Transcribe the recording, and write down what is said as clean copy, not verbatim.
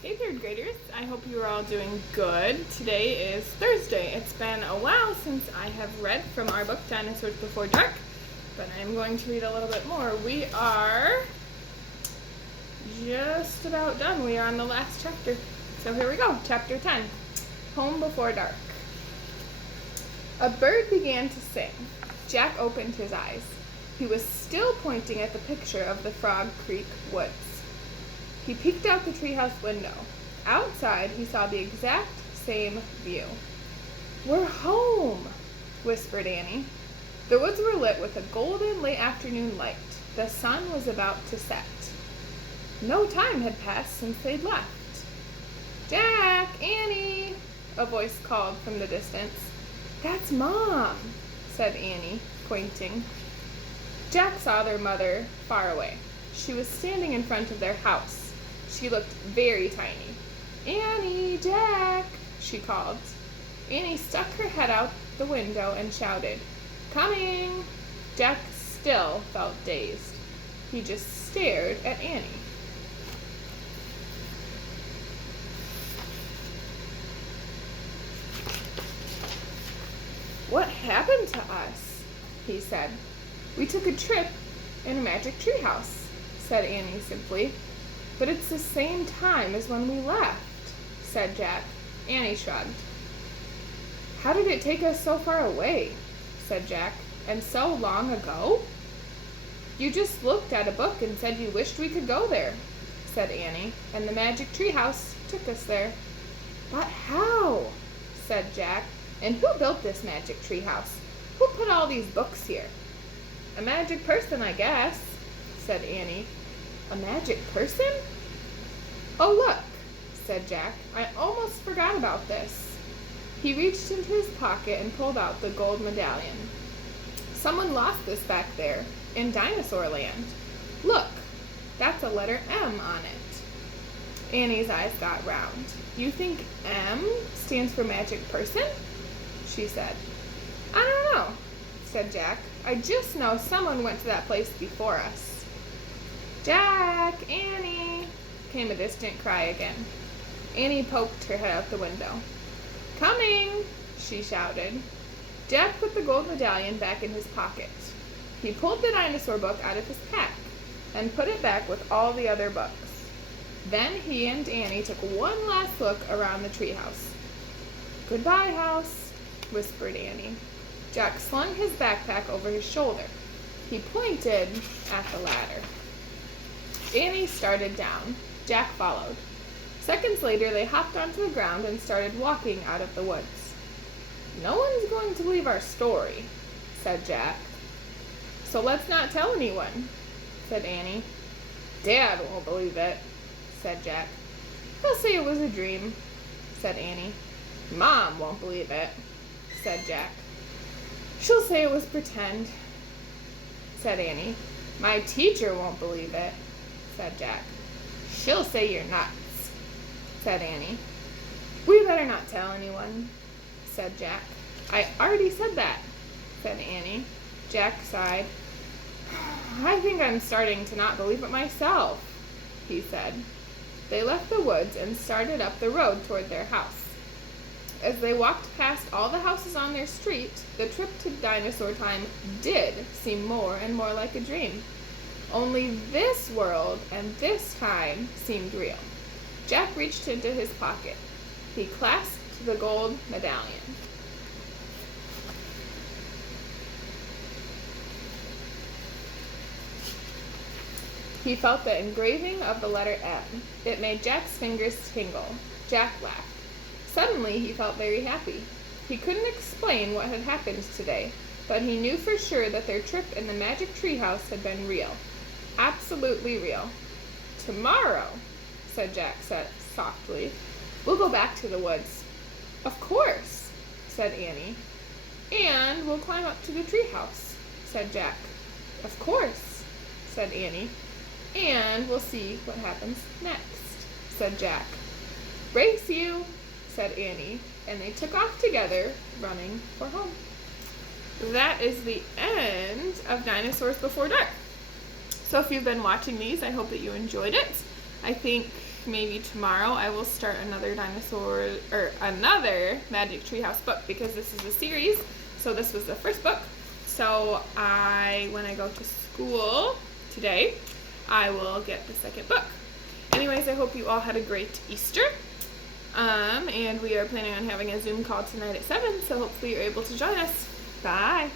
Hey third graders, I hope you are all doing good. Today is Thursday. It's been a while since I have read from our book Dinosaurs Before Dark, but I'm going to read a little bit more. We are just about done. We are on the last chapter. So here we go, chapter 10, Home Before Dark. A bird began to sing. Jack opened his eyes. He was still pointing at the picture of the Frog Creek woods. He peeked out the treehouse window. Outside, he saw the exact same view. "We're home," whispered Annie. The woods were lit with a golden late afternoon light. The sun was about to set. No time had passed since they'd left. "Jack, Annie," a voice called from the distance. "That's Mom," said Annie, pointing. Jack saw their mother far away. She was standing in front of their house. She looked very tiny. "Annie, Jack," she called. Annie stuck her head out the window and shouted, "Coming!" Jack still felt dazed. He just stared at Annie. "What happened to us?" he said. "We took a trip in a magic treehouse," said Annie simply. "But it's the same time as when we left," said Jack. Annie shrugged. "How did it take us so far away?" said Jack. "And so long ago?" "You just looked at a book and said you wished we could go there," said Annie, "and the magic treehouse took us there." "But how?" said Jack. "And who built this magic treehouse? Who put all these books here?" "A magic person, I guess," said Annie. "A magic person? Oh, look," said Jack. "I almost forgot about this." He reached into his pocket and pulled out the gold medallion. "Someone lost this back there, in Dinosaur Land. Look, that's a letter M on it." Annie's eyes got round. "You think M stands for magic person?" she said. "I don't know," said Jack. "I just know someone went to that place before us." "Jack, Annie," came a distant cry again. Annie poked her head out the window. "Coming," she shouted. Jack put the gold medallion back in his pocket. He pulled the dinosaur book out of his pack and put it back with all the other books. Then he and Annie took one last look around the treehouse. "Goodbye, house," whispered Annie. Jack slung his backpack over his shoulder. He pointed at the ladder. Annie started down. Jack followed. Seconds later, they hopped onto the ground and started walking out of the woods. "No one's going to believe our story," said Jack. "So let's not tell anyone," said Annie. "Dad won't believe it," said Jack. "He'll say it was a dream," said Annie. "Mom won't believe it," said Jack. "She'll say it was pretend," said Annie. "My teacher won't believe it," said Jack. "She'll say you're nuts," said Annie. "We better not tell anyone," said Jack. "I already said that," said Annie. Jack sighed. "I think I'm starting to not believe it myself," he said. They left the woods and started up the road toward their house. As they walked past all the houses on their street, the trip to dinosaur time did seem more and more like a dream. Only this world and this time seemed real. Jack reached into his pocket. He clasped the gold medallion. He felt the engraving of the letter M. It made Jack's fingers tingle. Jack laughed. Suddenly, he felt very happy. He couldn't explain what had happened today, but he knew for sure that their trip in the magic treehouse had been real. Absolutely real. "Tomorrow," said Jack softly, "we'll go back to the woods." "Of course," said Annie. "And we'll climb up to the treehouse," said Jack. "Of course," said Annie. "And we'll see what happens next," said Jack. "Brace you," said Annie, and they took off together, running for home. That is the end of Dinosaurs Before Dark. So if you've been watching these, I hope that you enjoyed it. I think maybe tomorrow I will start another dinosaur or another Magic Treehouse book, because this is a series. So this was the first book. So when I go to school today, I will get the second book. Anyways, I hope you all had a great Easter. And we are planning on having a Zoom call tonight at 7, so hopefully you're able to join us. Bye.